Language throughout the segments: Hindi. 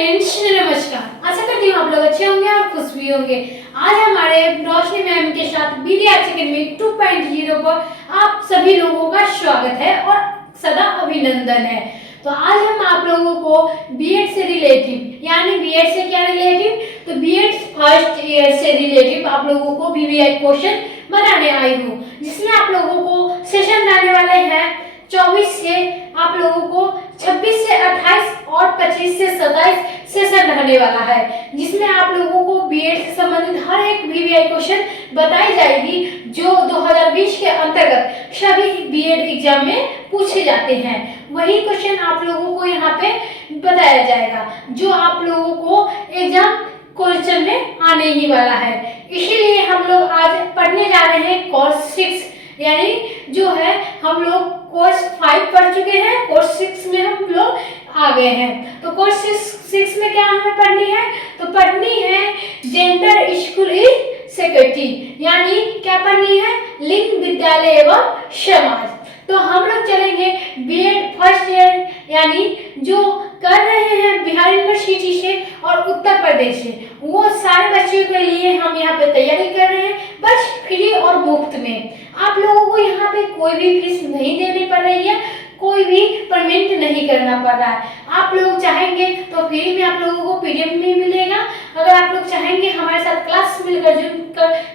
फ्रेंड्स, नमस्कार। आशा करती हूँ आप लोग अच्छे होंगे और खुश भी होंगे। आज हमारे रोशनी मैम के साथ बीडीआर अकेडमी 2.0 पर आप सभी लोगों का स्वागत है और सदा अभिनंदन है। तो आज हम आप लोगों को बीएड से रिलेटिव, यानी बीएड से क्या रिलेटिव, तो बीएड फर्स्ट ईयर से रिलेटिव आप लोगों को वीवीआई क्वेश्चन बनाने आई हूँ, जिसमें आप लोगों को सेशन रहने वाले हैं 24 से आप लोगों को 26 से 28 और 25 से 27 सेशन रहने वाला है, जिसमें आप लोगों को बीएड से संबंधित हर एक वीवीआई क्वेश्चन बताई जाएगी जो 2020 के अंतर्गत सभी बीएड एग्जाम में पूछे जाते हैं। वही क्वेश्चन आप लोगों को यहाँ पे बताया जाएगा जो आप लोगों को एग्जाम क्वेश्चन में आने ही वाला है। इसीलिए हम लोग आज पढ़ने जा रहे हैं कोर्स 6, यानी जो है हम लोग कोर्स 5 पढ़ चुके हैं, कोर्स 6 में हम लोग आ गए हैं। तो कोर्स 6 में क्या हमें पढ़नी है, तो पढ़नी है जेंडर स्कूल इन सेक्रेटरी, यानी क्या पढ़नी है, लिंग विद्यालय एवं समाज। तो हम लोग चलेंगे बीएड फर्स्ट ईयर, यानी जो कर रहे हैं बिहार यूनिवर्सिटी से और उत्तर प्रदेश से, वो सारे बच्चों के लिए हम यहाँ पे तैयारी कर रहे हैं, बस फ्री और मुफ्त में। आप लोगों को यहाँ पे कोई भी फीस नहीं देनी पड़ रही है, कोई भी पेमेंट नहीं करना पड़ रहा है। आप लोग चाहेंगे तो फ्री में आप लोगों को पीडीएफ में मिलेगा। अगर आप लोग चाहेंगे हमारे साथ क्लास मिलकर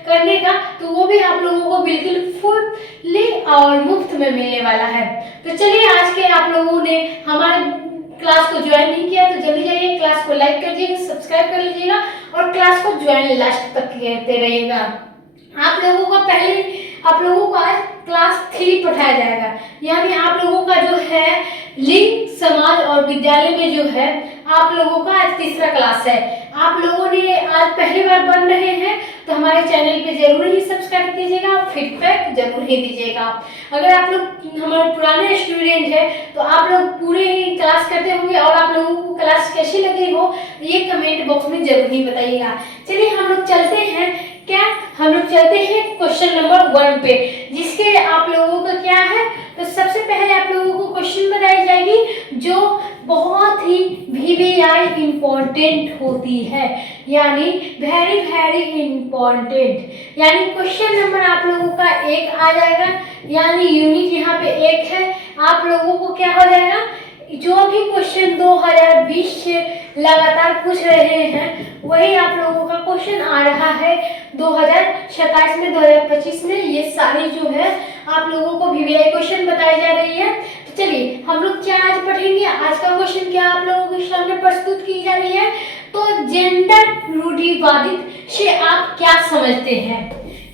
करने का, तो वो भी आप लोगों को बिल्कुल फुल्ली और मुफ्त में मिलने वाला है। तो चलिए, आज के आप लोगों ने हमारे क्लास को ज्वाइन नहीं किया तो जल्दी जाइए, क्लास को लाइक कर दीजिएगा, सब्सक्राइब कर लीजिएगा और क्लास को ज्वाइन लास्ट तक करते रहिएगा। आप लोगों को आज क्लास 3 पढ़ाया जाएगा, यानी आप लोगों का जो है लिंग समाज और विद्यालय में जो है आप लोगों का आज तीसरा क्लास है। आप लोगों ने आज पहली बार बन रहे हैं तो हमारे चैनल पे जरूर ही सब्सक्राइब कीजिएगा और फीडबैक जरूर ही दीजिएगा। अगर आप लोग हमारे पुराने स्टूडेंट हैं तो आप लोग पूरे ही क्लास करते होंगे और आप लोगों को क्लास कैसी लगी हो ये कमेंट बॉक्स में जरूर ही बताइएगा। चलिए हम लोग चलते हैं क्वेश्चन नंबर 1 पे, जिसके आप लोगों का क्या है, तो सबसे पहले आप लोगों को क्वेश्चन बताई जाएगी जो बहुत ही वीवीआई इम्पोर्टेंट होती है, यानी वेरी वेरी इम्पोर्टेंट। यानी क्वेश्चन नंबर आप लोगों का 1 आ जाएगा, यानी यूनिट यहाँ पे 1 है। आप लोगों को क्या हो जाएगा, जो भी क्वेश्चन 2020 से लगातार पूछ रहे हैं वही आप लोगों का क्वेश्चन आ रहा है 2027 में, 2025 में। ये सारी जो है आप लोगों को वीवीआई क्वेश्चन बताई जा रही है। तो चलिए हम लोग क्या आज पढ़ेंगे, आज का क्वेश्चन क्या आप लोगों के सामने प्रस्तुत की जा रही है, तो जेंडर रूढ़िवादित से आप क्या समझते हैं,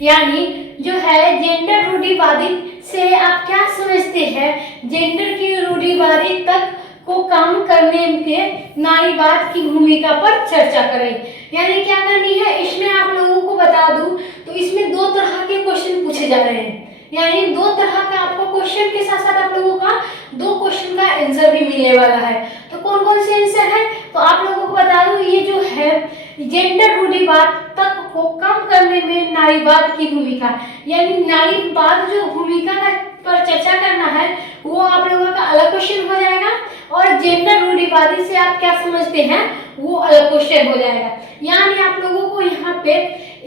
यानी जो है जेंडर रूढ़िवादित से आप क्या समझते हैं, जेंडर की रूढ़िवादित तक को कम करने के नारीवाद की भूमिका पर चर्चा करें। यानी क्या करनी है, इसमें आप लोगों को बता दूं तो इसमें 2 तरह के क्वेश्चन पूछे जा रहे हैं, यानी 2 तरह का आपको क्वेश्चन के साथ साथ आप लोगों का 2 क्वेश्चन का आंसर भी मिलने वाला है। तो कौन कौन से आंसर है, तो आप लोगों को बता दूं, ये जो है जेंडर रूढ़िवाद तक को कम करने में नारीवाद की भूमिका, यानी नारीवाद जो भूमिका पर चर्चा करना है वो आप लोगों का अलग क्वेश्चन हो जाएगा, और जेंडर रूढ़िवादी से आप क्या समझते हैं वो अलग क्वेश्चन हो जाएगा। यानी आप लोगों को यहाँ पे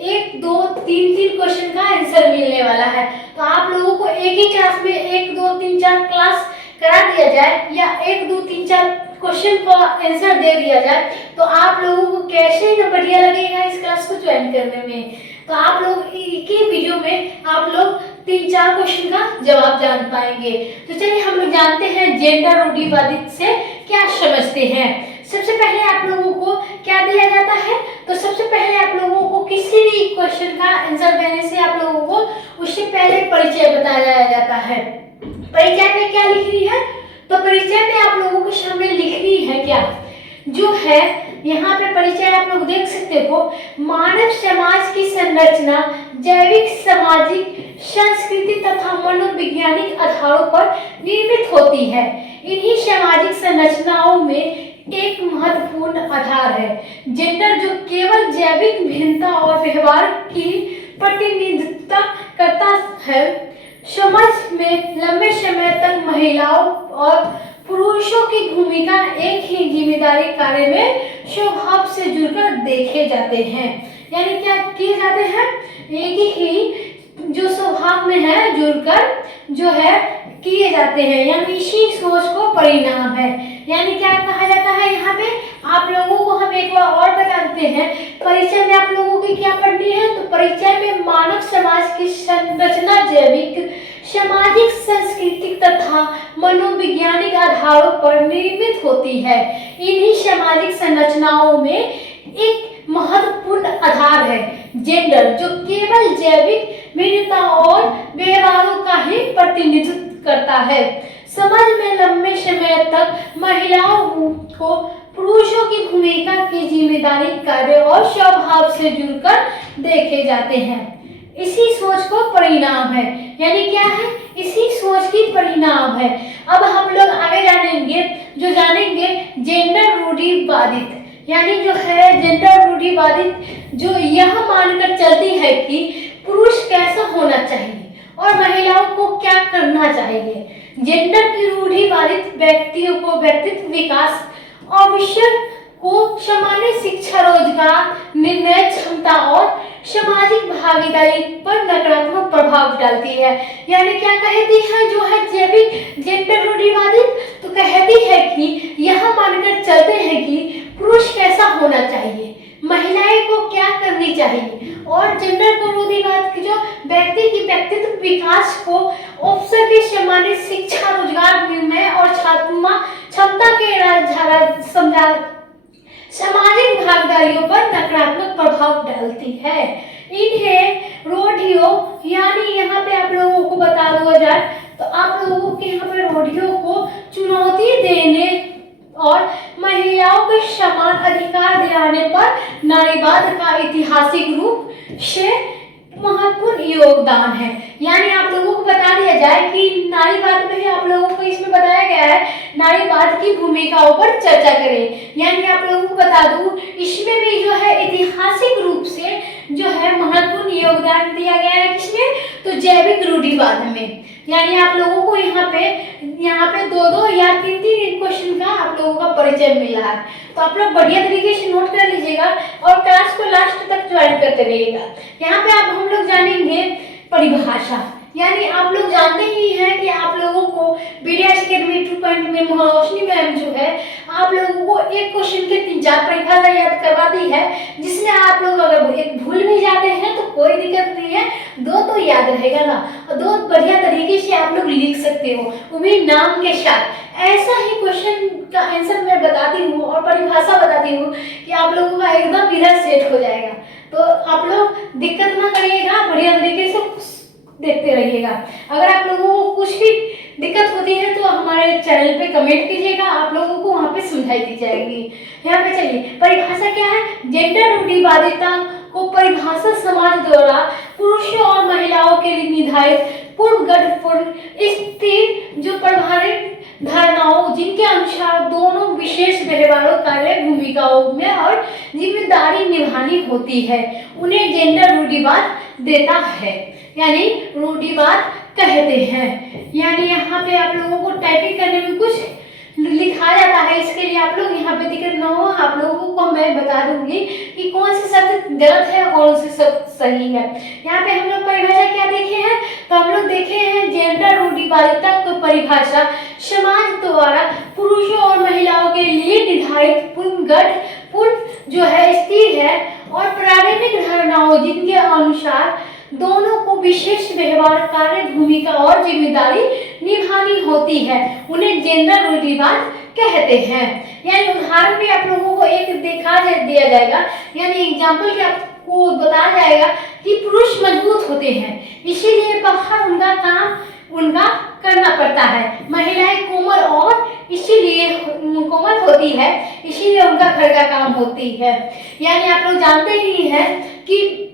1, 2, 3 क्वेश्चन का आंसर मिलने वाला है। तो आप लोगों को एक ही क्लास में 1, 2, 3, 4 क्लास करा दिया जाए या 1, 2, 3, 4 क्वेश्चन का आंसर दे दिया जाए, तो आप लोगों को कैसे बढ़िया लगेगा इस क्लास को ज्वाइन करने में। तो आप लोग एक ही वीडियो में आप लोग 3-4 क्वेश्चन का जवाब जान पाएंगे। तो चलिए हम लोग जानते हैं जेंडर रूढ़िवादित से क्या समझते हैं। सबसे पहले आप लोगों को क्या दिया जाता है, तो सबसे पहले आप लोगों को किसी भी क्वेश्चन का आंसर देने से आप लोगों को उससे पहले परिचय बताया जाता है। परिचय में क्या लिखनी है, तो परिचय में आप लोगों के सामने लिखनी है क्या, जो है यहाँ पे परिचय आप लोग देख सकते हो, मानव समाज की संरचना जैविक, सामाजिक, सांस्कृतिक तथा मनोवैज्ञानिक आधारों पर निर्मित होती है। इन्हीं सामाजिक संरचनाओं में एक महत्वपूर्ण आधार है जेंडर, जो केवल जैविक भिन्नता और व्यवहार की प्रतिनिधित्व करता है। समाज में लंबे समय महिलाओं और पुरुषों की भूमिका एक ही जिम्मेदारी कार्य में स्वभाव से जुड़कर देखे जाते हैं। यानी क्या किए जाते हैं, एक ही जो स्वभाव में है जुड़कर जो है किए जाते हैं, यानी इसी सोच को परिणाम है। यानी क्या कहा जाता है यहाँ पे, आप लोगों को हम एक बार और बता देते हैं। परिचय में आप लोगों की क्या पढ़नी है, तो परिचय में मानव समाज की संरचना जैविक, सामाजिक, सांस्कृतिक तथा मनोवैज्ञानिक आधारों पर निर्मित होती है। इन्हीं सामाजिक संरचनाओं में एक महत्वपूर्ण आधार है जेंडर, जो केवल जैविक विविधता और व्यवहारों का ही प्रतिनिधित्व करता है। समाज में लंबे समय तक महिलाओं को पुरुषों की भूमिका की जिम्मेदारी, कार्य और स्वभाव से जुड़कर देखे जाते हैं। इसी सोच को परिणाम है, यानी क्या है, इसी सोच की परिणाम है। अब हम लोग आगे जानेंगे जेंडर रूढ़िवादित, यानी जो है जेंडर रूढ़िवादित जो यह मानकर चलती है कि पुरुष कैसा होना चाहिए और महिलाओं को क्या करना चाहिए। जेंडर की रूढ़िवादित व्यक्तियों को व्यक्तित्व विकास, अवसर को, सामान्य शिक्षा, रोजगार, निर्णय क्षमता और सामाजिक भागीदारी पर नकारात्मक प्रभाव डालती है। यानी क्या कहती है जो है जैविक जेंडर रूढ़िवादित, तो कहती है कि यह मानकर चलते हैं कि पुरुष कैसा होना चाहिए, महिलाएं को क्या करनी चाहिए, और जेंडर को रूढ़िवाद की जो व्यक्ति की व्यक्तित्व विकास को, अवसर की, सामान्य शिक्षा, रोजगार, निर्णय और क्षमता के समझा सामाजिक भागीदारियों पर नकारात्मक प्रभाव डालती है। इन्हें रूढ़ियों, यानी यहाँ पे आप लोगों को बता दिया जाए तो आप लोगों के यहाँ पे रूढ़ियों को चुनौती देने और महिलाओं को समान अधिकार दिलाने पर नारीवाद का ऐतिहासिक रूप से महत्वपूर्ण योगदान है। यानी आप लोगों को बता दिया जाए कि नारीवाद में आप लोगों को इसमें बताया गया है नारीवाद की भूमिकाओं पर चर्चा करें। यानी आप लोगों को बता दूं इसमें भी जो है ऐतिहासिक रूप से जो है महत्वपूर्ण योगदान दिया गया है किसमें, तो जैविक रूढ़िवाद में। यानी आप लोगों को यहाँ पे दो या तीन क्वेश्चन का आप लोगों का परिचय मिला है, तो आप लोग बढ़िया तरीके से नोट कर लीजिएगा और क्लास को लास्ट तक ज्वाइन करते रहिएगा। यहाँ पे अब हम लोग जानेंगे परिभाषा। यानी आप लोग जानते ही हैं कि आप लोगों को BDS Academy 2.0 में रोशनी मैम जो है आप लोगों को एक क्वेश्चन के 3-4 परिभाषा याद करवाती है, जिसमें आप लोग अगर एक भूल भी जाते हैं तो कोई दिक्कत नहीं है, 2 तो याद रहेगा ना, और 2 बढ़िया तरीके से आप लोग लिख सकते हो, वो भी नाम के साथ। ऐसा ही क्वेश्चन का आंसर मैं बताती हूँ और परिभाषा बताती हूँ कि आप लोगों का एकदम इधर सेट हो जाएगा। तो आप लोग दिक्कत ना करिएगा, बढ़िया तरीके से देखते रहिएगा। अगर आप लोगों को कुछ भी दिक्कत होती है तो हमारे चैनल पे कमेंट कीजिएगा, आप लोगों को वहाँ पे समझाई दी जाएगी। यहाँ पे चलिए परिभाषा क्या है, जेंडर रूढ़िवादिता को परिभाषा समाज द्वारा पुरुषों और महिलाओं के लिए निर्धारित पूर्वग्रह स्थिर जो प्रभावित धारणाओं जिनके अनुसार दोनों विशेष व्यवहारों, कार्य, भूमिकाओं में और जिम्मेदारी निभानी होती है, उन्हें जेंडर रूढ़िवाद देता है, यानी रूढ़िवाद कहते हैं। यानी यहाँ पे आप लोगों को टाइपिंग करने में कुछ लिखा जाता है, इसके लिए आप लोग यहाँ पे दिक्कत ना हो, आप लोगों को मैं बता दूंगी कि कौन से शब्द गलत है और कौन से शब्द सही है। यहाँ पे हम लोग परिभाषा क्या देखे हैं, तो हम लोग देखे हैं जेंडर रूढ़िवादिता को परिभाषा समाज द्वारा पुरुषों और महिलाओं के लिए निर्धारित पूर्ण जो है स्थिर है और प्रारंभिक धारणाओं जिनके अनुसार दोनों को विशेष व्यवहार, कार्य, भूमिका और जिम्मेदारी निभानी होती है, उन्हें जेंडर रूढ़िवाद कहते हैं। यानी उदाहरण भी आप लोगों को एक दिया जाएगा, यानी एग्जाम्पल के आपको बताया जाएगा कि पुरुष मजबूत होते हैं इसीलिए बाहर उनका काम उनका करना पड़ता है, महिलाएं कोमल और इसीलिए कोमल होती है इसीलिए उनका घर का काम होती है। यानी आप लोग जानते ही हैं कि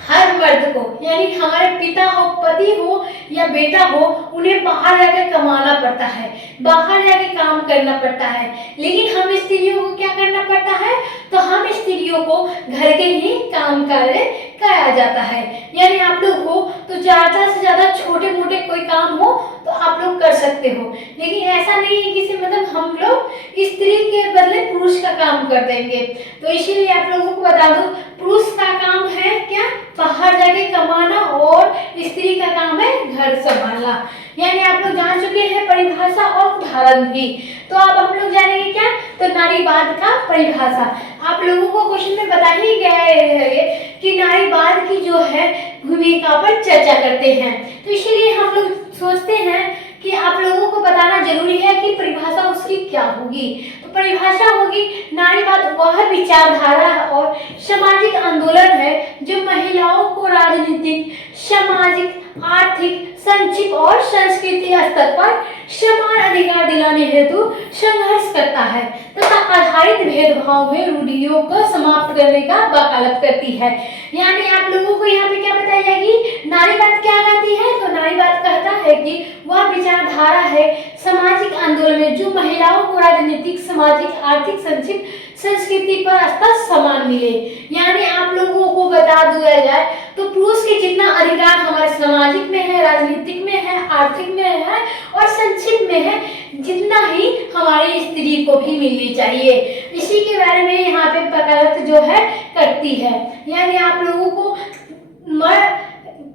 हर मर्द को, यानी हमारे पिता हो, पति हो या बेटा हो, उन्हें बाहर जाकर कमाना पड़ता है, बाहर जाकर काम करना पड़ता है, लेकिन हम स्त्रियों को क्या करना पड़ता है, तो हम स्त्रियों को घर के ही काम कार्य कराया जाता है। यानी आप लोग हो तो ज़्यादा से ज़्यादा छोटे मोटे कोई काम हो तो आप लोग कर सकते हो, लेकिन ऐसा नहीं है कि मतलब हम लोग स्त्री के बदले पुरुष का काम कर देंगे। तो इसीलिए आप लोगों को बता दूं, पुरुष का काम है क्या, बाहर जाके कमाना, और स्त्री का काम है घर संभालना। यानी आप लोग जान चुके हैं परिभाषा और उदाहरण भी। तो अब हम लोग जानेंगे क्या, तो नारीवाद का परिभाषा। आप लोगों को क्वेश्चन में बता ही गया है कि नारीवाद की जो है भूमिका पर चर्चा करते हैं। तो इसीलिए हम लोग सोचते हैं कि आप लोगों को बताना जरूरी है कि परिभाषा उसकी क्या होगी। तो परिभाषा होगी, नारीवाद वह विचारधारा और सामाजिक आंदोलन है जो महिलाओं को राजनीतिक, सामाजिक, आर्थिक, शैक्षिक और सांस्कृतिक स्तर पर समान अधिकार दिलाने हेतु संघर्ष करता है तथा आधारित भेदभाव में रूढ़ियों को समाप्त करने का वकालत करती है। यानी आप लोगों को यहाँ पे क्या बताई जाएगी, नारीवाद क्या कहती है, तो नारीवाद कहता है कि वह विचारधारा है सामाजिक आंदोलन में जो महिलाओं को राजनीतिक, सामाजिक, आर्थिक, शैक्षिक, संस्कृति पर स्तर समान मिले। यानी आप लोगों को बता दिया जाए तो पुरुष के जितना अधिकार हमारे सामाजिक में है, राजनीतिक में है, आर्थिक में है और शैक्षिक में है, जितना ही हमारी स्त्री को भी मिलनी चाहिए। इसी के बारे में यहाँ पे वकालत जो है करती है। यानी आप लोगों को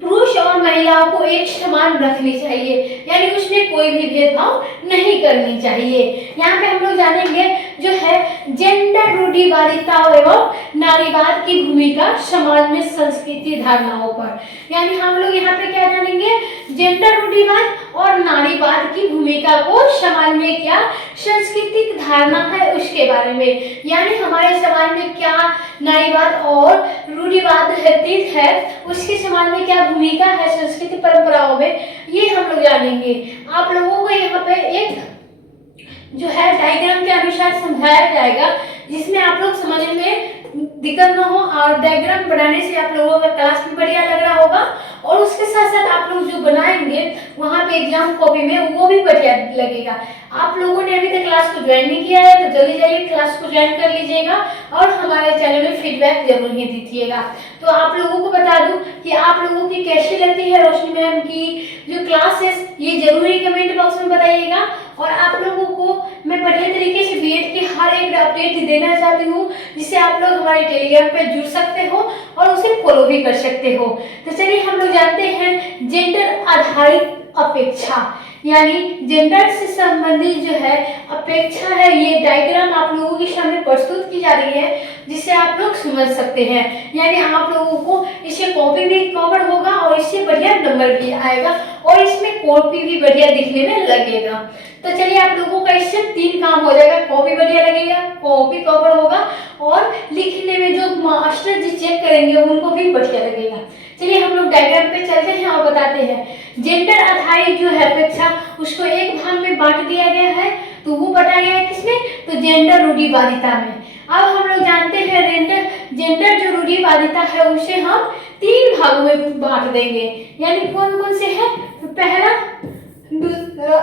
पुरुष और महिलाओं को एक समान रखनी चाहिए, यानी उसमें कोई भी भेदभाव नहीं करनी चाहिए। यहाँ पे हम लोग जानेंगे जो है जेंडर रूढ़िवादिता एवं नारीवाद की भूमिका समाज में संस्कृति धारणाओं पर। यानी हम लोग यहाँ पे क्या जानेंगे, जेंडर रूढ़िवाद और नारीवाद की भूमिका को समाज में क्या सांस्कृतिक धारणा है उसके बारे में। यानी हमारे समाज में क्या नारीवाद और रूढ़िवाद है, उसके समाज में क्या भूमिका है सांस्कृतिक परंपराओं में, ये हम लोग जानेंगे। आप लोगों को यहाँ पे एक जो है डायग्राम के अनुसार समझाया जाएगा, जिसमें आप लोग समझने में दिक्कत न हो, और डायग्राम बनाने से आप लोगों का क्लास भी बढ़िया लग रहा होगा, और उसके साथ साथ आप लोग जो बनाएंगे वहाँ पे एग्जाम कॉपी में वो भी बढ़िया लगेगा। आप लोगों ने अभी तक क्लास को ज्वाइन नहीं किया है तो जल्दी जाइए क्लास को ज्वाइन कर लीजिएगा, और हमारे चैनल में फीडबैक जरूर ही दीजिएगा। तो आप लोगों को बता दूं कि आप लोगों की कैसी लगती है रोशनी मैम की जो क्लासेस, ये जरूरी कमेंट बॉक्स में बताइएगा। और आप लोगों को मैं बढ़िया तरीके से बीएड की हर एक अपडेट देना चाहती हूँ, जिससे आप लोग हमारे टेलीग्राम पे जुड़ सकते हो और उसे फॉलो भी कर सकते हो। तो चलिए हम लोग जानते हैं जेंडर आधारित अपेक्षा, यानी जेंडर से संबंधित जो है अपेक्षा है, ये डायग्राम आप लोगों के सामने प्रस्तुत की जा रही है, जिससे आप लोग समझ सकते हैं। यानी आप लोगों को इससे कॉपी भी कवर होगा और इससे बढ़िया नंबर भी आएगा, और इसमें कॉपी भी बढ़िया दिखने में लगेगा। तो चलिए आप लोगों का इससे 3 काम हो जाएगा, कॉपी बढ़िया लगेगा, कॉपी कवर होगा, और लिखने में जो मास्टर जी चेक करेंगे उनको भी बढ़िया लगेगा। चलिए हम लोग डायग्राम पे चलते हैं और बताते हैं। जेंडर आधारित जो है अपेक्षा, उसको एक भाग में बांट दिया गया है, तो वो बताया गया है किसमें, तो जेंडर रूढ़िवादिता में। अब हम लोग जानते हैं जेंडर जो रूढ़िवादिता है उसे हम 3 भागों में बांट देंगे। यानी कौन कौन से है, तो पहला, दूसरा,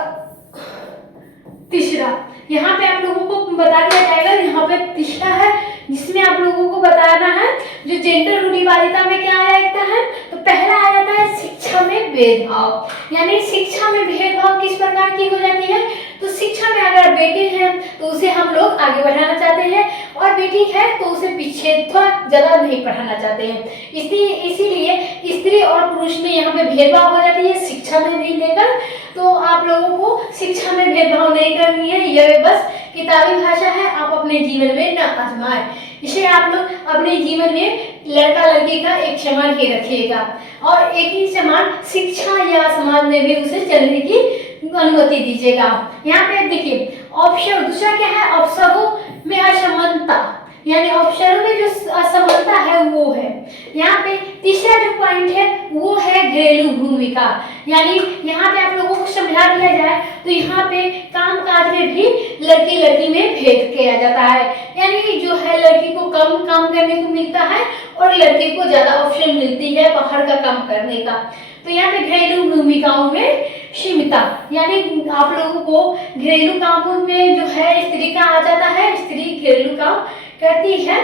तीसरा। यहाँ पे आप लोगों को बता दिया जाएगा, यहाँ पे तीसरा है जिसमें आप लोगों को बताना है जो जेंडर रूढ़िवादिता में क्या आ जाता है, तो पहला आ जाता है शिक्षा में भेदभाव। यानी शिक्षा में भेदभाव किस प्रकार की हो जाती है, तो शिक्षा में अगर बेटी है तो उसे हम लोग आगे बढ़ाना चाहते हैं, और बेटी है तो उसे पीछे थोड़ा ज्यादा नहीं पढ़ाना चाहते हैं। इसीलिए स्त्री और पुरुष में यहाँ पे भेदभाव हो जाती है शिक्षा में भी लेकर। तो आप लोगों को शिक्षा में भेदभाव नहीं करनी है, यह बस किताबी भाषा है, आप अपने जीवन में न आजमाएं। इसे आप लोग अपने जीवन में लड़का लड़की का एक समान ही रखिएगा, और एक ही समान शिक्षा या समाज में भी उसे चलने की अनुमति दीजिएगा। यहाँ पे देखिए ऑप्शन दूसरा क्या है, अवसरों में असमानता, यानी अवसरों में जो असमानता है वो है। यहाँ पे तीसरा जो पॉइंट है वो है घरेलू भूमिका। यानी यहाँ पे आप लोगों को समझा दिया जाए तो यहाँ पे काम काज में भी लड़की लड़की में भेद किया जाता है। यानी जो है लड़की को कम काम करने को मिलता है और लड़के को ज्यादा ऑप्शन मिलती है बाहर का काम करने का। तो यहाँ पे घरेलू भूमिकाओं में सीमितता, यानी आप लोगों को घरेलू कामों में जो है स्त्री का आ जाता है, स्त्री घरेलू काम करती है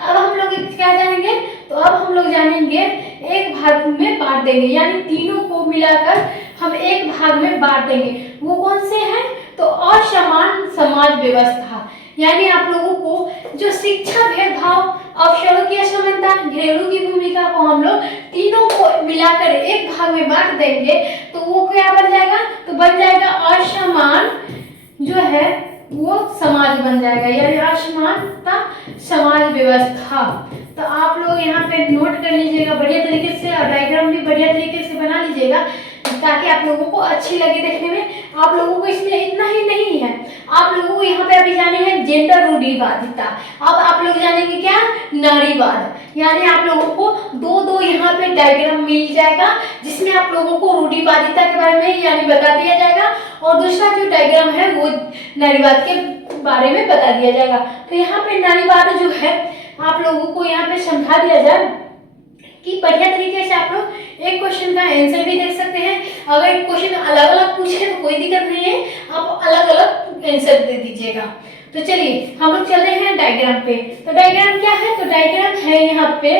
अब हम लोग क्या जानेंगे, तो अब हम लोग जानेंगे एक भाग में बांट देंगे, यानी तीनों को मिलाकर हम एक भाग में बांट देंगे। वो कौन से हैं, तो असमान समाज व्यवस्था, यानी आप लोगों को जो शिक्षा भेदभाव, अवसरों की असमानता, घरेलू की भूमिका को हम लोग तीनों को मिलाकर एक भाग में बांट देंगे, तो वो क्या बन जाएगा, तो बन जाएगा असमान जो है वो समाज बन जाएगा, यानी असमानता समाज व्यवस्था। तो आप लोग यहाँ पे नोट कर लीजिएगा बढ़िया तरीके से, और डायग्राम भी बढ़िया तरीके से बना लीजिएगा ताकि आप लोगों को अच्छी लगे देखने में। आप लोगों को इसमें इतना ही नहीं है, आप लोगों को यहाँ पे अभी जाने हैं जेंडर रूढ़िवादिता। अब आप लोग जानेंगे क्या, नारीवाद, यानी आप लोगों को दो दो यहाँ पे डायग्राम मिल जाएगा जिसमें आप लोगों को रूढ़िवादिता के बारे में यानी बता दिया जाएगा, और दूसरा जो डायग्राम है वो नारीवाद के बारे में बता दिया जाएगा। तो यहाँ पे नारीवाद जो है आप लोगों को यहाँ पे समझा दिया जाए कि बढ़िया तरीके से आप लोग एक क्वेश्चन का आंसर भी देख सकते हैं। अगर क्वेश्चन अलग अलग पूछे तो कोई दिक्कत नहीं है, आप अलग अलग आंसर दे दीजिएगा। तो चलिए हम लोग चलते हैं डायग्राम पे। तो डायग्राम क्या है, तो डायग्राम है यहाँ पे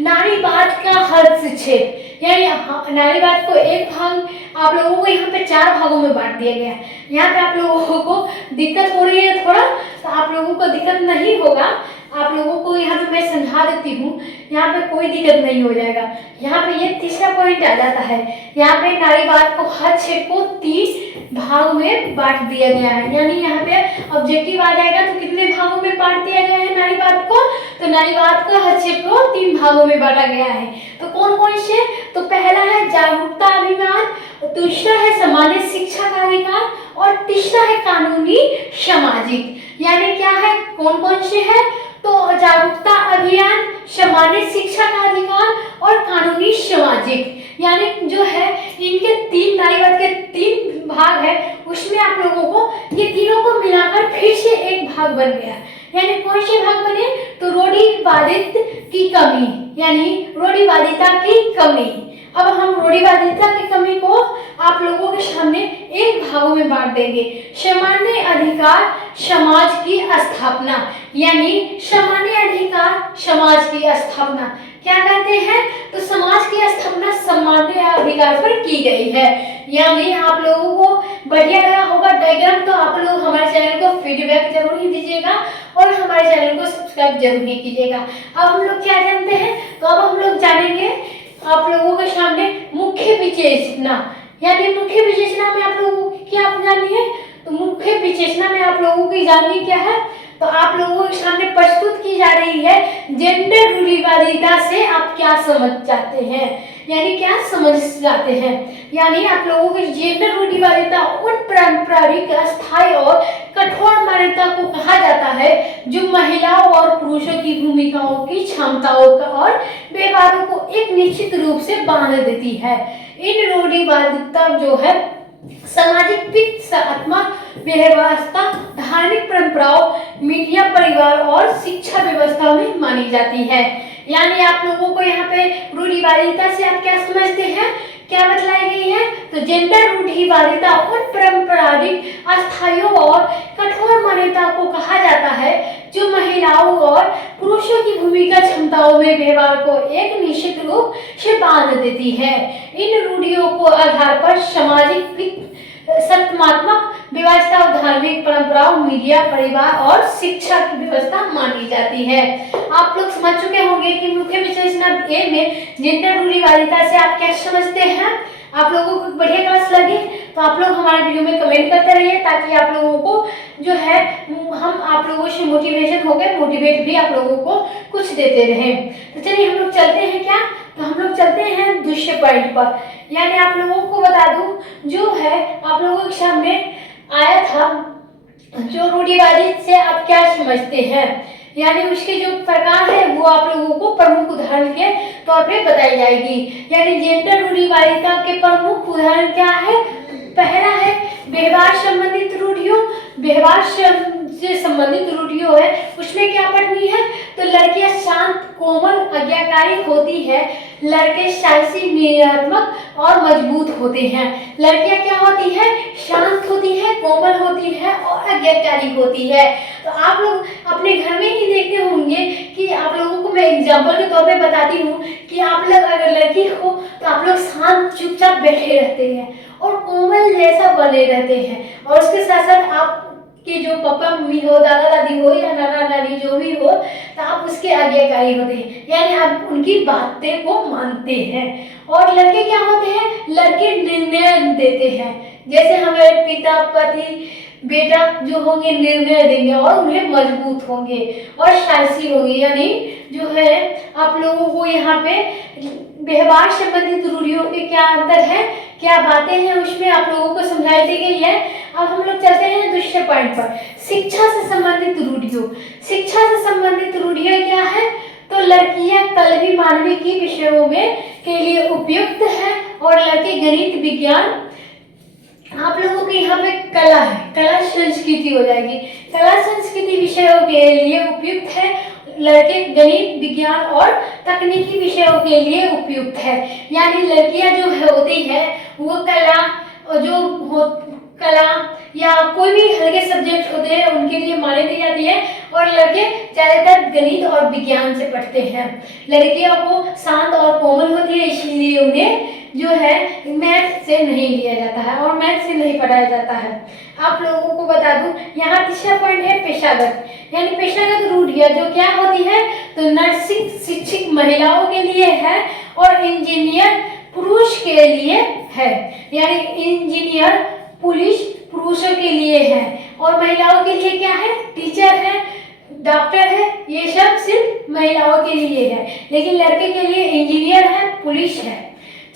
नारीवाद का हस्तक्षेप, यानी नारीवाद को एक भाग आप लोगों को यहाँ पे 4 भागों में बांट दिया गया है। यहाँ पे आप लोगों को दिक्कत हो रही है थोड़ा, तो आप लोगों को दिक्कत नहीं होगा, आप लोगों को यहाँ पे मैं समझा देती हूँ, यहाँ पे कोई दिक्कत नहीं हो जाएगा। यहाँ पे ये तीसरा पॉइंट आ जाता है, यहाँ पे नारीवाद को हस्तक्षेप को 3 भाग में बांट दिया गया है, यानी यहाँ पे ऑब्जेक्टिव आ जाएगा। तो कितने भागों में बांट दिया गया है नारीवाद को, तो नारीवाद का हस्तक्षेप को 3 भागों में बांटा गया है। तो कौन कौन से, तो पहला है जागरूकता अभियान, दूसरा है सामान्य शिक्षा का अधिकार, और तीसरा है कानूनी सामाजिक। यानी क्या है, कौन कौन से है, तो जागरूकता अभियान, सामान्य शिक्षा का अधिकार और कानूनी सामाजिक, यानी जो है इनके 3 नारीवाद के 3 भाग है, उसमें आप लोगों को ये तीनों को मिलाकर फिर से एक भाग बन गया। यानी कौन से भाग बने, तो रूढ़िवादित की कमी, यानी रूढ़िवादिता की कमी। अब हम रूढ़िवादिता की कमी को आप लोगों के सामने एक भागों में बांट देंगे। सामान्य अधिकार समाज की स्थापना, यानी सामान्य अधिकार समाज की स्थापना क्या कहते हैं, तो समाज की स्थापना सामान्य अधिकार पर की गई है। यानी आप लोगों को बढ़िया लगा होगा डायग्राम, तो आप लोग हमारे चैनल को फीडबैक जरूर ही दीजिएगा और हमारे चैनल को सब्सक्राइब जरूर ही कीजिएगा। अब हम लोग क्या जानते हैं, तो अब हम लोग जानेंगे आप लोगों के सामने मुख्य विशेषणा, यानी मुख्य विशेषणा में आप लोगों को क्या जाननी है, तो मुख्य विशेषणा में आप लोगों की जाननी क्या है, तो आप लोगों के सामने प्रस्तुत की जा रही है जेंडर रूढ़िवादिता से आप क्या समझ जाते हैं, यानी क्या समझ जाते हैं। यानी आप लोगों को जेंडर रूढ़िवादिता उन पारंपरिक अस्थायी और कठोर मान्यता को कहा जाता है जो महिलाओं और पुरुषों की भूमिकाओं की क्षमताओं का और व्यवहारों को एक निश्चित रूप से बांध देती है। इन रूढ़िवादिता जो है सामाजिक पितृसत्तात्मक व्यवस्था, धार्मिक परंपराओं, मीडिया, परिवार और शिक्षा व्यवस्था में मानी जाती है। यानी आप लोगों को यहाँ पे रूढ़िवादिता से आप क्या समझते हैं, क्या बतलाई गई है, तो जेंडर रूढ़िवादिता उन पारंपरिक अस्थायियों और कठोर मान्यता को कहा जाता है जो महिलाओं और पुरुषों की भूमिका, क्षमताओं में व्यवहार को एक निश्चित रूप से बांध देती है। इन रूढ़ियों को आधार पर सामाजिक सत्तात्मक व्यवस्था और धार्मिक परंपराओं, मीडिया, परिवार और शिक्षा की व्यवस्था मानी जाती है। आप लोग समझ चुके होंगे कि मुख्य विशेषणा ए में जेंडर रूढ़िवादिता से आप क्या समझते हैं। आप लोगों को बढ़िया क्लास लगी तो आप लोग हमारे वीडियो में कमेंट करते रहिए ताकि आप लोगों को जो है हम आप लोगों से मोटिवेशन हो गए, मोटिवेट भी आप लोगों को कुछ देते रहे। तो चलिए हम लोग चलते हैं क्या, तो हम लोग चलते हैं दूसरे पॉइंट पर। यानी आप लोगों को बता दूं जो है आप लोगों के सामने आया था जो रूढ़िवादी से आप क्या समझते हैं, यानी उसके जो प्रकार है वो आप लोगों को प्रमुख उदाहरण के तौर पे बताई जाएगी। यानी जेंडर रूढ़िवादिता के प्रमुख उदाहरण क्या है, पहला है व्यवहार संबंधित रूढ़ियों, व्यवहार से संबंधित रूढ़ियों है उसमें क्या पढ़नी है, तो लड़कियां शांत, कोमल, आज्ञाकारी होती है, लड़के साहसी, नियतात्मक और मजबूत होते हैं। लड़कियां क्या होती है, शांत होती है, कोमल होती है और आज्ञाकारी होती है। तो आप लोग अपने घर में ही देखते होंगे कि आप एग्जाम्पल के तौर पे बताती हूँ कि आप लोग अगर लड़की हो तो आप लोग शांत चुपचाप बैठे रहते हैं और कोमल जैसा बने रहते हैं, और उसके साथ साथ आप कि जो पापा मम्मी हो, दादा दादी हो या नाना नानी जो भी हो, तो आप उसके आज्ञाकारी होते हैं, यानी आप उनकी बातें को मानते हैं। और लड़के क्या होते हैं, लड़के निर्णय देते हैं, जैसे हमारे पिता पति बेटा जो होंगे निर्णय देंगे और उन्हें मजबूत होंगे और साहसी होंगे। यानी जो है आप लोगों को यहाँ पे व्यवहार संबंधित रूढ़ियों के क्या अंतर है, क्या बातें हैं, उसमें आप लोगों को समझाई दी गई है। अब हम लोग चलते हैं दूसरे पॉइंट पर, शिक्षा से संबंधित रूढ़ियों। शिक्षा से संबंधित रूढ़ियाँ क्या है, तो लड़कियां कल भी मानविकी विषयों में के लिए उपयुक्त है और लड़के गणित विज्ञान। आप लोगों के यहाँ पे कला है, कला संस्कृति हो जाएगी, कला संस्कृति विषयों के लिए उपयुक्त है, लड़के गणित विज्ञान और तकनीकी विषयों के लिए उपयुक्त है। यानी लड़कियां जो होती है वो कला जो हो कला या कोई भी हल्के सब्जेक्ट होते हैं उनके लिए मानी दी जाती है, और लड़के ज़्यादातर गणित और विज्ञान से पढ़ते हैं। लड़कियों को शांत और कोमल होती है, इसलिए उन्हें जो है मैथ से नहीं लिया जाता है और मैथ से नहीं पढ़ाया जाता है। आप लोगों को बता दूं, यहाँ तीसरा पॉइंट है पेशागत, यानी पेशागत रूढ़ियाँ जो क्या होती है, तो नर्सिंग शिक्षक महिलाओं के लिए है और इंजीनियर पुरुष के लिए है। यानी इंजीनियर पुलिस पुरुषों के लिए है और महिलाओं के लिए क्या है, टीचर है, डॉक्टर है, ये सब सिर्फ महिलाओं के लिए है, लेकिन लड़के के लिए इंजीनियर है, पुलिस है।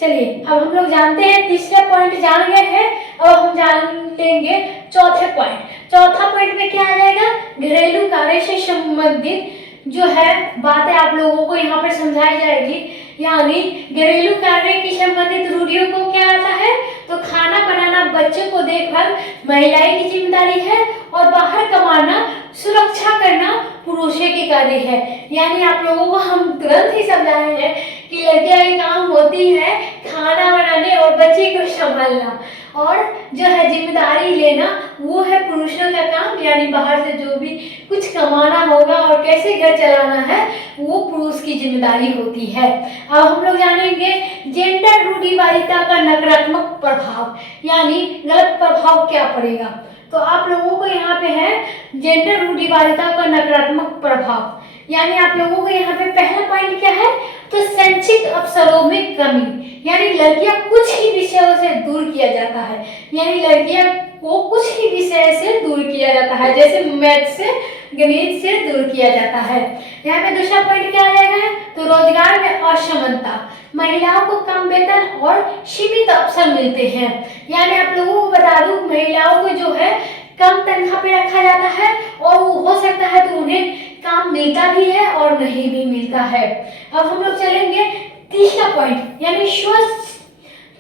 चलिए अब हम लोग जानते हैं, तीसरा पॉइंट जान गए हैं, अब हम जान लेंगे चौथे पॉइंट। चौथा पॉइंट में क्या आ जाएगा, घरेलू कार्य से संबंधित जो है बातें आप लोगों को यहाँ पर समझाई जाएगी। यानी घरेलू कार्य की संबंधित रूढ़ियों को क्या आता है, तो खाना बनाना, बच्चों को देखभाल महिलाएं की जिम्मेदारी है और बाहर कमाना, सुरक्षा करना पुरुषों की कार्य है। यानी आप लोगों को हम तुरंत ही समझाए हैं कि लड़कियां की काम होती है खाना बनाने और बच्चे को संभालना, और जो है जिम्मेदारी लेना वो है पुरुषों का काम। यानी बाहर से जो भी कुछ कमाना होगा और कैसे घर चलाना है वो पुरुष की जिम्मेदारी होती है। अब हम लोग जानेंगे जेंडर रूढ़िवादिता का नकारात्मक प्रभाव, यानी गलत प्रभाव क्या पड़ेगा। तो आप लोगों को यहाँ पे है जेंडर रूढ़िवादिता का नकारात्मक प्रभाव, यानी आप लोगों को यहाँ पे पहला पॉइंट क्या है, तो शैक्षिक अवसरों में कमी, यानी लड़कियां कुछ ही विषयों से दूर किया जाता है, यानी लड़कियां को कुछ ही विषय से दूर किया जाता है, जैसे मैथ से गणित से दूर किया जाता है। यहाँ पे दूसरा पॉइंट क्या आ जाएगा, तो रोजगार में असमानता, महिलाओं को कम वेतन और सीमित अवसर मिलते हैं। यानी आप लोगों को बता दूं, महिलाओं को जो है कम तनख्वाह पे रखा जाता है और वो हो सकता है तो उन्हें काम मिलता भी है और नहीं भी मिलता है। अब हम लोग चलेंगे तीसरा पॉइंट, यानी स्वस्थ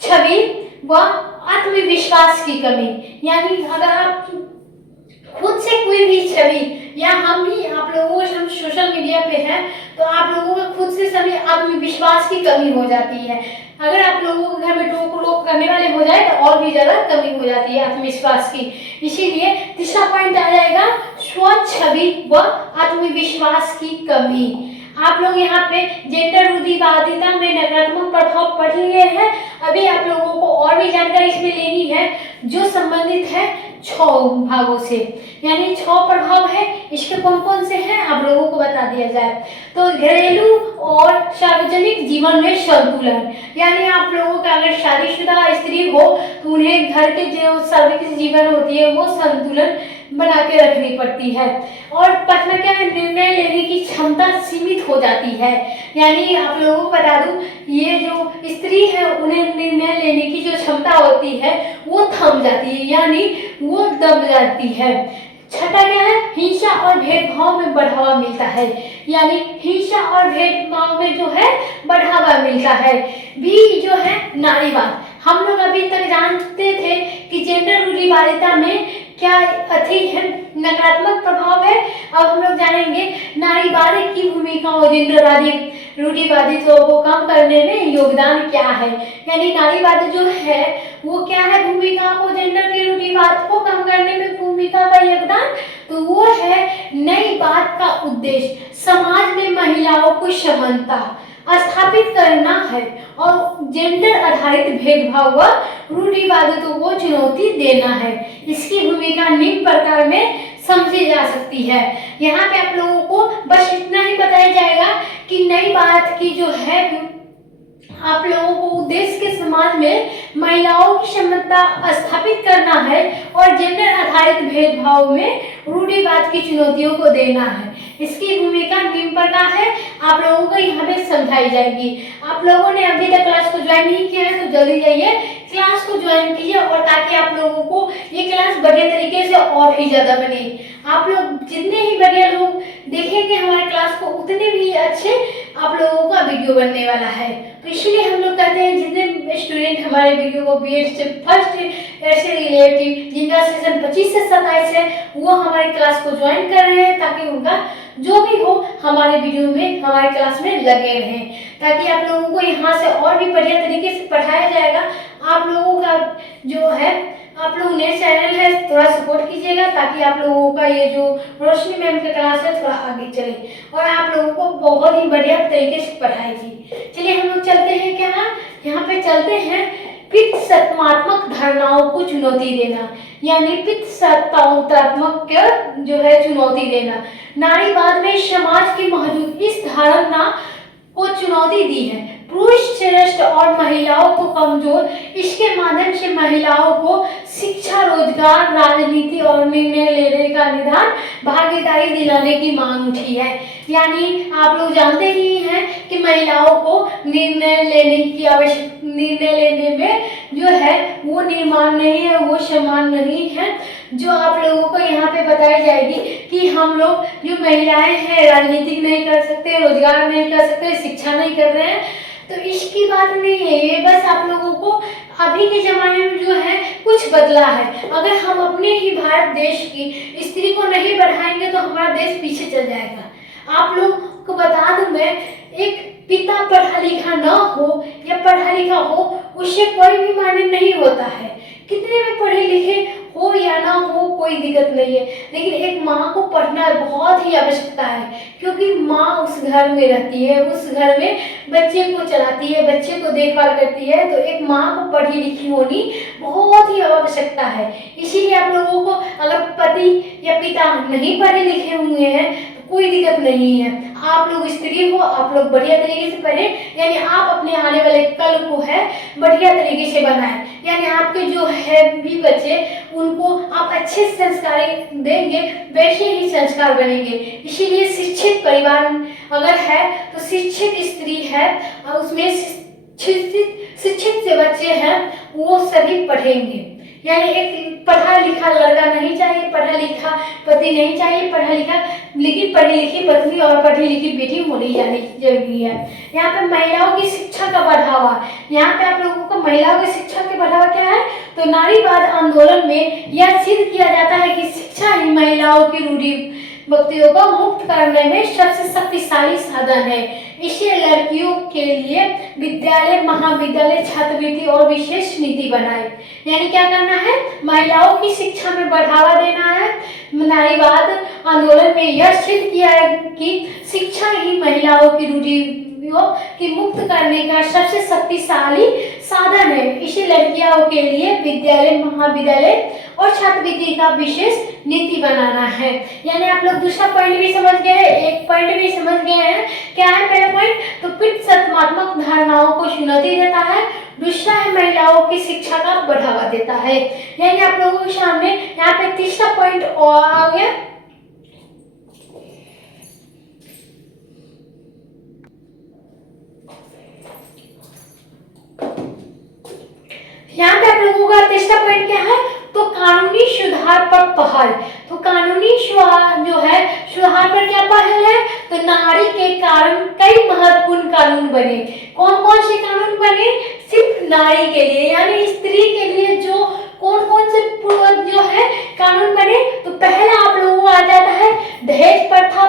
छवि व आत्मविश्वास की कमी। यानी अगर आप खुद से कोई भी छवि, या हम भी आप लोगों को हम सोशल मीडिया पे हैं तो आप लोगों को खुद से सभी आत्मविश्वास की कमी हो जाती है। अगर आप लोगों को घर में टोक रोक करने वाले हो जाए तो और भी ज़्यादा कमी हो जाती है आत्मविश्वास की। इसीलिए तीसरा पॉइंट आ जाएगा स्वच्छ छवि व आत्मविश्वास की कमी। आप लोग यहाँ पे जेंडर रूढ़िवादिता में नकारात्मक प्रभाव पढ़ लिए हैं। अभी आप लोगों को और भी जानकारी इसमें लेनी है जो संबंधित है 6 भागों से, यानी 6 प्रभाव है, इसके कौन कौन से हैं आप लोगों को बता दिया जाए। तो घरेलू और सार्वजनिक जीवन में संतुलन, यानी आप लोगों का अगर शादीशुदा स्त्री हो तो उन्हें घर के जो सार्वजनिक जीवन होती है वो संतुलन बना के रखनी पड़ती है। और पता क्या है, निर्णय लेने की क्षमता सीमित हो जाती है। यानी आप लोगों को बता दूं, ये जो स्त्री है उन्हें निर्णय लेने की जो क्षमता होती है वो थम जाती है, यानी वो दब जाती है। छठा क्या है, हिंसा और भेदभाव में बढ़ावा मिलता है, यानी हिंसा और भेदभाव में जो है बढ़ावा मिलता है। भी जो है नारीवाद, हम लोग अभी तक जानते थे कि जेंडर रूढ़िवादिता में क्या अति है नकारात्मक प्रभाव है। अब हम लोग जानेंगे नारीवाद की भूमिका और जेंडरवादी रूढ़िवादिता को कम करने में योगदान क्या है। यानी नारीवाद जो है वो क्या है, भूमिका को जेंडर के रूढ़िवाद को कम करने में भूमिका का योगदान, तो वो है नई बात का उद्देश्य समाज में महिलाओं महिलाओं को समानता स्थापित करना है और जेंडर आधारित भेदभाव व रूढ़िवादिता को चुनौती देना है। इसकी भूमिका निम्न प्रकार में समझी जा सकती है। यहाँ पे आप लोगों को बस इतना ही बताया जाएगा कि नई बात की जो है आप लोगों को देश के समाज में महिलाओं की क्षमता स्थापित करना है और जेंडर आधारित भेदभाव में रूढ़िवाद की चुनौतियों को देना है। इसकी भूमिका निम्न प्रकार है, आप लोगों को यहाँ पे समझाई जाएगी। आप लोगों ने अभी तक क्लास को ज्वाइन नहीं किया है तो जल्दी जाइए क्लास को ज्वाइन कीजिए, और ताकि आप लोगों को ये क्लास बढ़िया तरीके से और ही ज्यादा बने। आप लोग जितने ही बढ़िया लोग देखेंगे हमारे क्लास को उतने भी अच्छे आप लोगों का वीडियो बनने वाला है। तो इसलिए हम लोग कहते हैं जितने स्टूडेंट हमारे वीडियो को बीएड से फर्स्ट ईयर से रिलेटिव जिनका सेशन 25 से 27 है वो हमारे क्लास को ज्वाइन कर रहे हैं, ताकि उनका जो भी हो हमारे वीडियो में हमारे क्लास में लगे रहें, ताकि आप लोगों को यहाँ से और भी बढ़िया तरीके से पढ़ाया जाएगा। आप लोगों का जो है आप लोग नेक्स्ट चैनल है थोड़ा सपोर्ट कीजिएगा, ताकि आप लोगों का ये जो रोशनी मैम का क्लास है थोड़ा आगे चले और आप लोगों को बहुत ही बढ़िया तरीके से पढ़ाएगी। चलिए हम लोग चलते हैं, क्या यहाँ पे चलते हैं पितृसत्तात्मक धारणाओं को चुनौती देना, यानी पितृसत्तात्मक जो है चुनौती देना। नारीवाद में समाज की मौजूद इस धारणा को चुनौती दी है, पुरुष श्रेष्ठ और महिलाओं को कमजोर। इसके माध्यम से महिलाओं को शिक्षा, रोजगार, राजनीति और निर्णय लेने का निदान भागीदारी दिलाने की मांग उठी है। यानी आप लोग जानते ही हैं कि महिलाओं को निर्णय लेने में जो है वो निर्माण नहीं है, वो सम्मान नहीं है, जो आप लोगों को यहाँ पे बताई जाएगी कि हम लोग जो महिलाएं हैं राजनीतिक नहीं कर सकते, रोजगार नहीं कर सकते, शिक्षा नहीं कर रहे हैं। तो इसकी बात नहीं है, ये बस आप लोगों को अभी के ज़माने में जो है कुछ बदला है। अगर हम अपने ही भारत देश की स्त्री को नहीं बढ़ाएंगे तो हमारा देश पीछे चल जाएगा। आप लोग को बता दूं मैं, एक पिता पढ़ा लिखा ना हो या पढ़ा लिखा हो उससे कोई भी मायने नहीं होता है। कितने भी पढ़े लिखे हो या ना हो कोई दिक्कत नहीं है, लेकिन एक माँ को पढ़ना बहुत ही आवश्यकता है, क्योंकि माँ उस घर में रहती है, उस घर में बच्चे को चलाती है, बच्चे को देखभाल करती है। तो एक माँ को पढ़ी लिखी होनी बहुत ही आवश्यकता है। इसीलिए आप लोगों को अगर पति या पिता नहीं पढ़े लिखे हुए हैं तो कोई दिक्कत नहीं है। आप लोग स्त्री हो, आप लोग बढ़िया तरीके से पढ़ें, यानी आप अपने आने वाले कल को है बढ़िया तरीके से बनाएं। यानी आपके जो है भी बच्चे उनको आप अच्छे संस्कार देंगे, वैसे ही संस्कार बनेंगे। इसीलिए शिक्षित परिवार अगर है तो शिक्षित स्त्री है और उसमें शिक्षित से बच्चे हैं वो सभी पढ़ेंगे। यानी एक पढ़ा लिखा लड़का नहीं चाहिए, पढ़ा लिखा पति नहीं चाहिए, पढ़ा लिखा लेकिन पढ़ी लिखी पत्नी और पढ़ी लिखी बेटी होनी जानी जरूरी है। यहाँ पे महिलाओं की शिक्षा का बढ़ावा, यहाँ पे आप लोगों को महिलाओं की शिक्षा के बढ़ावा क्या है, तो नारीवाद आंदोलन में यह सिद्ध किया जाता है कि शिक्षा ही महिलाओं की रूढ़िवादिता को मुक्त करने में सबसे शक्तिशाली साधन है। इससे लड़कियों के लिए विद्यालय, महाविद्यालय, छात्रवृत्ति और विशेष नीति बनाए। यानी क्या करना है, महिलाओं की शिक्षा में बढ़ावा देना है। नारीवाद आंदोलन में यह सिद्ध किया है कि शिक्षा ही महिलाओं की रूढ़िवादिता की मुक्त करने का सबसे शक्तिशाली साधन है। इसे लड़कियों के लिए विद्यालय, महाविद्यालय और छात्रवृत्ति का विशेष नीति बनाना है। यानी आप लोग दूसरा पॉइंट भी समझ गए हैं, एक पॉइंट भी समझ गए हैं। क्या है पहला पॉइंट, तो पितृसत्तात्मक धारणाओं को चुनौती देता है। दूसरा है महिलाओं की शिक्षा का बढ़ावा देता है। यानी आप लोगों के सामने यहाँ पे तीसरा पॉइंट और आ गया। यहाँ पे आप लोगों का तीसरा पॉइंट क्या है, तो कानूनी सुधार पर पहल। तो कानूनी जो है सुधार पर क्या पहल है, तो नारी के कारण कई महत्वपूर्ण कानून बने। कौन कौन से कानून बने, सिर्फ नारी के लिए यानी स्त्री के लिए जो कौन कौन से जो है कानून बने, तो पहला आप लोगों को आ जाता है दहेज प्रथा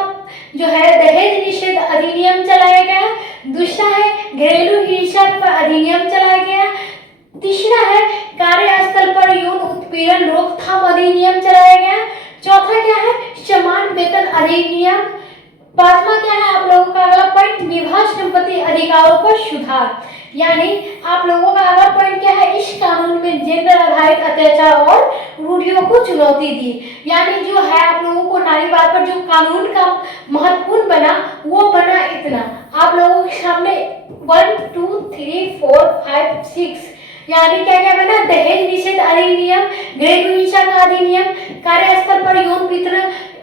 जो है, दहेज निषेध अधिनियम चलाया गया। दूसरा है घरेलू हिंसा पर अधिनियम चलाया गया। तीसरा है कार्यस्थल पर यौन उत्पीड़न रोकथाम अधिनियम चलाया गया। चौथा क्या है, समान वेतन अधिनियम। पांचवा क्या है आप लोगों का अगला पॉइंट, विवाह संपत्ति अधिकारों पर सुधार। यानी आप लोगों का अगला पॉइंट क्या है, इस कानून में जेंडर आधारित अत्याचार और रूढ़ियों को चुनौती दी। यानी जो है आप लोगों को नारीवाद पर जो कानून का महत्वपूर्ण बना वो बना इतना, आप लोगों के सामने 1 2 3 4 5 6 यानी क्या क्या बना, दहेज निषेध अधिनियम, घरेलू हिंसा का अधिनियम, कार्यस्थल पर यौन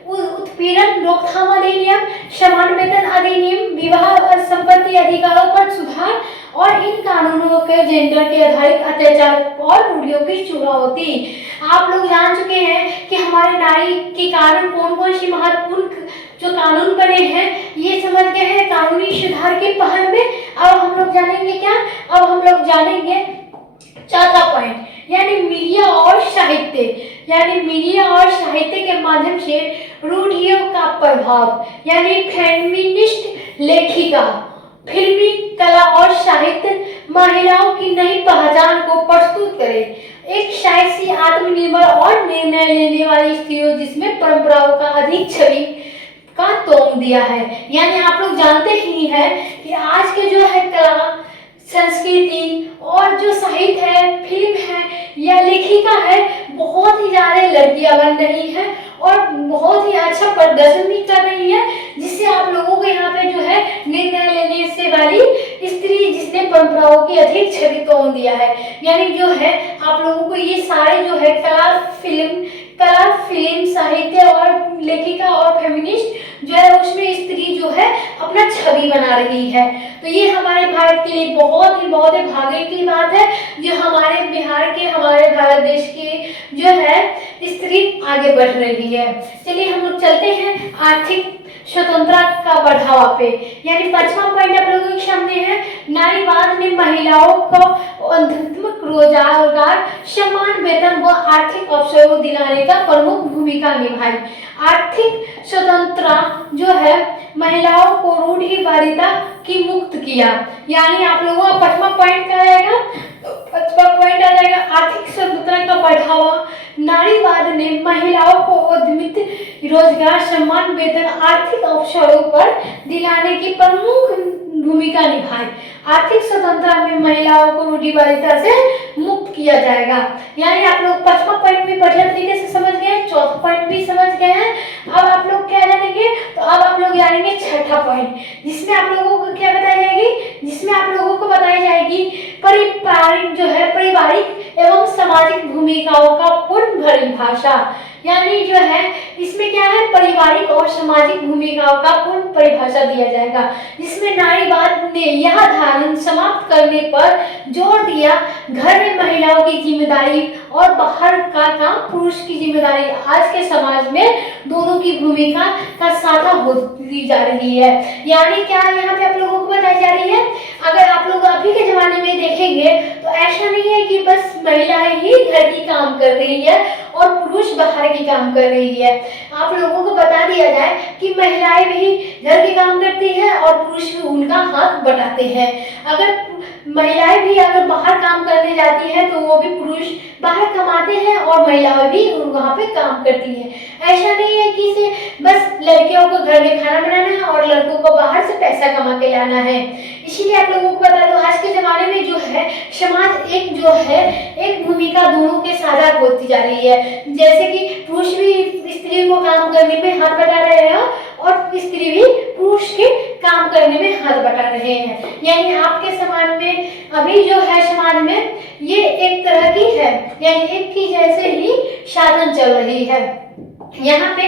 उत्पीड़न रोकथाम अधिनियम, समान वेतन अधिनियम, विवाह और संपत्ति अधिकारों पर सुधार और इन कानूनों के जेंडर के आधारित अत्याचार और रूढ़ियों की चुनौती। आप लोग जान चुके हैं कि हमारे नारी के कारण कौन कौन सी महत्वपूर्ण जो कानून बने हैं, ये समझ गए हैं कानूनी सुधार की पहल में। अब हम लोग जानेंगे क्या, अब हम लोग जानेंगे चौथा पॉइंट, यानी मीडिया और साहित्य। यानी मीडिया और साहित्य के माध्यम से रूढ़ियों का प्रभाव, यानी फेमिनिस्ट लेखिका, फिल्मी कला और साहित्य महिलाओं की नई पहचान को प्रस्तुत करे। एक साहसी, आत्मनिर्भर और निर्णय लेने वाली स्त्रियों जिसमें परंपराओं का अधिक छवि का तोड़ दिया है। यानी आप लोग जानते ही हैं कि आज के जो है कला, संस्कृति और जो साहित्य है, फिल्म है या लेखिका है, बहुत ही ज्यादा लड़कियां बन रही हैं और बहुत ही अच्छा प्रदर्शन भी कर रही है, जिससे आप लोगों को यहाँ पे जो है निर्णय लेने से वाली स्त्री जिसने परंपराओं की अधिक छवि तोड़ दिया है। यानी जो है आप लोगों को ये सारे जो है कला, फिल्म, साहित्य और लेखिका और फेमिनिस्ट जो है उसमें स्त्री जो है अपना छवि बना रही है। तो ये हमारे भारत के लिए बहुत ही भाग्य की बात है, जो हमारे बिहार के, हमारे भारत देश की जो है स्त्री आगे बढ़ रही है। चलिए हम लोग चलते हैं आर्थिक स्वतंत्रता का बढ़ावा पे। यानी 5वां पॉइंट आप लोगों के सामने है, नारीवाद ने महिलाओं को आध्यात्मिक रोजगार, समान वेतन व आर्थिक अवसरों दिलाने का प्रमुख भूमिका निभाई। आर्थिक स्वतंत्रता जो है महिलाओं को रूढ़िवादिता की मुक्त किया। यानी आप लोगों का 5वां पॉइंट क्या आएगा, 5वां पॉइंट आ जाएगा आर्थिक स्वतंत्रता का बढ़ावा। नारीवाद ने महिलाओं को उद्यमित रोजगार, समान वेतन, आर्थिक अवसरों पर दिलाने की प्रमुख भूमिका निभाई। आर्थिक स्वतंत्रता में महिलाओं को रूढ़िवादिता से मुक्त किया जाएगा। यानी आप लोग 5वां पॉइंट भी बढ़िया तरीके से समझ गए, 4था पॉइंट भी समझ गए हैं। अब आप लोग क्या जानेंगे, तो अब आप लोग जानेंगे 6ठा पॉइंट, जिसमें आप लोगों को क्या बताई जाएगी, जिसमें आप लोगों को बताई जाएगी पारिवारिक एवं सामाजिक भूमिकाओं का पूर्ण परिभाषा। यानी जो है इसमें क्या है, पारिवारिक और सामाजिक भूमिकाओं का पूर्ण परिभाषा दिया जाएगा, जिसमें नारीवाद ने यह धारणा समाप्त करने पर जोर दिया, घर में महिलाओं की जिम्मेदारी और बाहर का काम पुरुष की जिम्मेदारी। आज के समाज में दोनों की भूमिका का साझा होती जा रही है। यानी क्या यहाँ पे आप लोगों को बताई जा रही है, अगर आप लोग अभी के जमाने में देखेंगे तो ऐसा नहीं है कि बस महिलाएं ही घर की काम कर रही है और पुरुष बाहर की काम कर रही है। आप लोगों को बता दिया जाए कि महिलाएं भी घर के काम करती है और पुरुष भी उनका हाथ बटाते हैं। अगर महिलाएं भी अगर बाहर काम करने जाती है तो वो भी पुरुष बाहर कमाते हैं और महिलाएं भी वहाँ पे काम करती है। ऐसा नहीं है कि से बस लड़कियों को घर में खाना बनाना है और लड़कों को बाहर से पैसा कमा के लाना है। इसीलिए आप लोगों को बता दो, आज के जमाने में जो है समाज एक भूमिका दोनों के साझा होती जा रही है। जैसे कि पुरुष भी स्त्री को काम करने में हाथ बटा रहे हैं और स्त्री भी पुरुष के काम करने में हाथ बटा रहे हैं। यानी आपके समाज में अभी जो है समाज में ये एक तरह की है, यानी एक की जैसे ही साधन चल रही है। यहाँ पे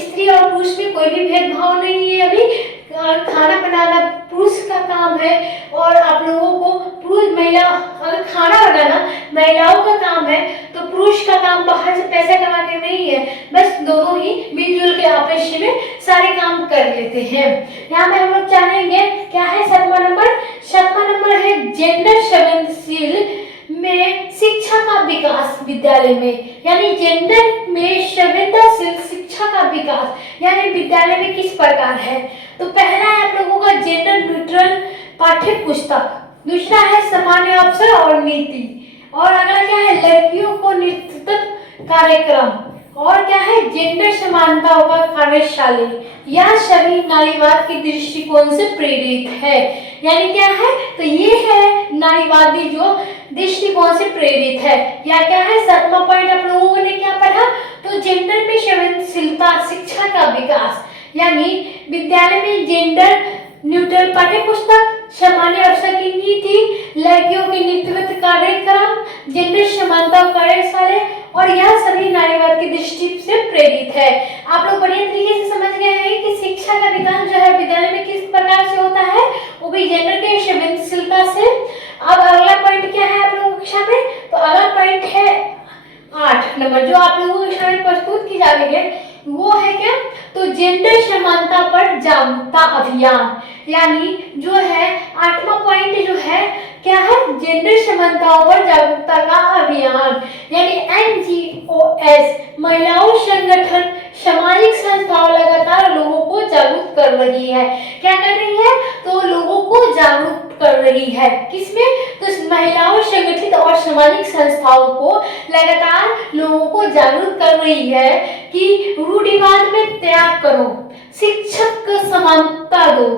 स्त्री और पुरुष में कोई भी भेदभाव नहीं है। अभी खाना बनाना पुरुष का काम है और आप लोगों को पुरुष महिला अगर खाना बनाना महिलाओं का काम है तो पुरुष का काम बाहर से पैसा कमा के नहीं है, बस दोनों ही मिलजुल के आपस में सारे काम कर लेते हैं। यहाँ पे हम लोग जानेंगे क्या है 7वां नंबर। 7वां नंबर है जेंडर संवेदनशील में शिक्षा का विकास विद्यालय में। यानी जेंडर में संवेदनशील शिक्षा का विकास यानी विद्यालय में किस प्रकार है, तो पहला है आप लोगों का जेंडर न्यूट्रल पाठ्य पुस्तक, दूसरा है सामान्य अवसर और नीति, और अगला क्या है लड़कियों को नेतृत्व कार्यक्रम, और क्या है, जेंडर समानताओं का कार्यशाला, यह सभी नारीवाद के दृष्टिकोण से प्रेरित है। यानी क्या है, तो ये है नारीवादी जो दृष्टिकोण से प्रेरित है। या क्या है, 7वां पॉइंट आप लोगों ने क्या पढ़ा, तो जेंडर में संवेदनशीलता, शिक्षा का विकास, यानी विद्यालय में जेंडर न्यूट्रल पाठ्य पुस्तक, सामान्य अवसर की नीति, लड़कियों के नेतृत्व कार्यक्रम, जेंडर समानता कार्यशाला, और यह सभी नारीवाद की दृष्टि से प्रेरित है। आप लोग बढ़िया तरीके से समझ गए हैं कि शिक्षा का विकास जो है विद्यालय में किस प्रकार से होता है, वो भी जेंडर के संवेदनशीलता से। अब अगला पॉइंट क्या है आप लोगों के सामने, तो अगला पॉइंट है 8 नंबर जो आप लोगों के सामने प्रस्तुत की जा रही है, वो है क्या, तो जेंडर समानता पर जागरूकता अभियान। यानी जो है 8वां पॉइंट जो है क्या है, जेंडर समानताओं पर जागरूकता का अभियान। यानी NGOs, महिलाओं संगठन, सामाजिक संस्थाओं लगातार लोगों को जागरूक कर रही है। क्या कर रही है, तो लोगों को जागरूक कर रही है, किसमें, तो महिलाओं संगठित और सामाजिक संस्थाओं को लगातार लोगों को जागरूक कर रही है कि रूढ़िवाद में त्याग करो, शिक्षक को समानता दो,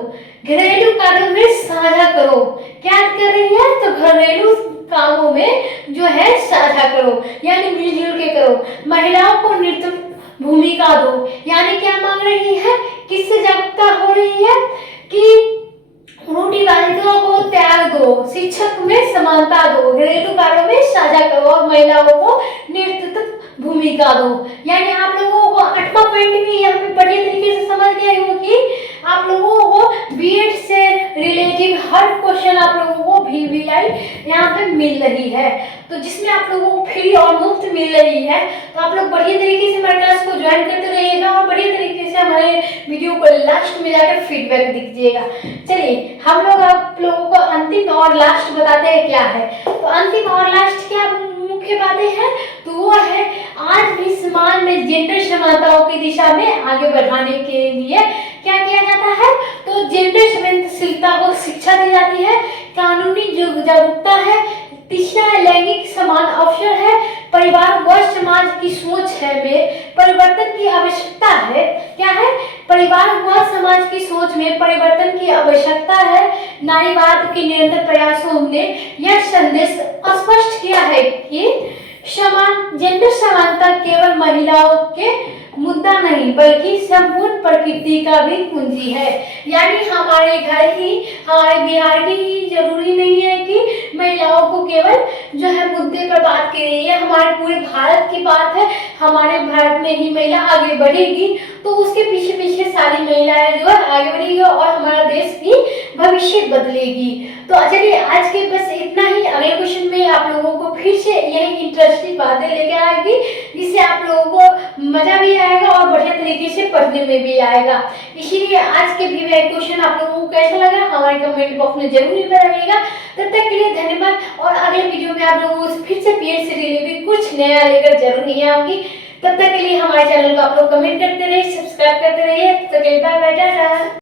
घरेलू कार्यों में साझा करो। क्या कर रही है, तो घरेलू कामों में जो है साझा करो, यानी मिलजुल के करो, महिलाओं को नेतृत्व भूमिका दो। यानी क्या मांग रही है, किससे जागरूकता हो रही है, कि रूढ़िवादियों को त्याग दो, शिक्षक में समानता दो, घरेलू कार्यों में साझा करो और महिलाओं को नेतृत्व भूमिका दो। यानी आप लोगों को 8वां पॉइंट भी यहाँ पे बढ़िया तरीके से समझ गए हो कि आप लोगों को बीएड से रिलेटिव हर क्वेश्चन आप लोगों को VVI यहाँ पे मिल रही है, तो जिसमें आप लोगों को फ्री और मुफ्त मिल रही है। तो आप लोग बढ़िया तरीके से हमारे क्लास को ज्वाइन करते रहिएगा और बढ़िया तरीके से हमारे वीडियो को लास्ट में जाकर फीडबैक दीजिएगा। चलिए हम लोग आप लोगों को अंतिम और लास्ट बताते हैं क्या है, तो अंतिम और लास्ट क्या मुख्य बातें हैं, तो वो है आज भी समाज में जेंडर समानताओं की दिशा में आगे बढ़ाने के लिए क्या किया जाता है, तो जेंडर संवेदनशीलता को शिक्षा दी जाती है, कानूनी जागरूकता है, तीसरा लैंगिक समान अवसर है, परिवार व समाज की सोच है में परिवर्तन की आवश्यकता है। क्या है, परिवार व समाज की सोच में परिवर्तन की आवश्यकता है। नारीवाद के निरंतर प्रयासों ने यह संदेश स्पष्ट किया है कि जेंडर समानता केवल महिलाओं के मुद्दा नहीं बल्कि संपूर्ण प्रकृति का भी कुंजी है। यानी हमारे घर ही, हमारे बिहार की ही जरूरी नहीं है कि महिलाओं को केवल जो है मुद्दे पर बात की रही है, हमारे पूरे भारत की बात है। हमारे भारत में ही महिला आगे बढ़ेगी तो उसके पीछे पीछे सारी महिलाएं जो है आगे बढ़ेगी और हमारा देश भी भविष्य बदलेगी। तो चलिए आज के बस इतना ही। अगले क्वेश्चन में आप लोगों को फिर से यही इंटरेस्टिंग बातें लेके आएगी जिससे आप लोगों को मजा भी आएगा और बढ़िया तरीके से पढ़ने में भी आएगा। इसीलिए आज के भी क्वेश्चन आप लोगों को कैसा लगा हमारे कमेंट बॉक्स में जरूर बताइएगा। तब तक के लिए धन्यवाद और अगले वीडियो में आप लोगों को फिर से पीएड से रिलेटेड कुछ नया लेकर जरूर ही आऊंगी। तब तक के लिए हमारे चैनल को आप लोग कमेंट करते रहिए, सब्सक्राइब करते रहिए। तब तक के लिए बाय बाय, टाटा।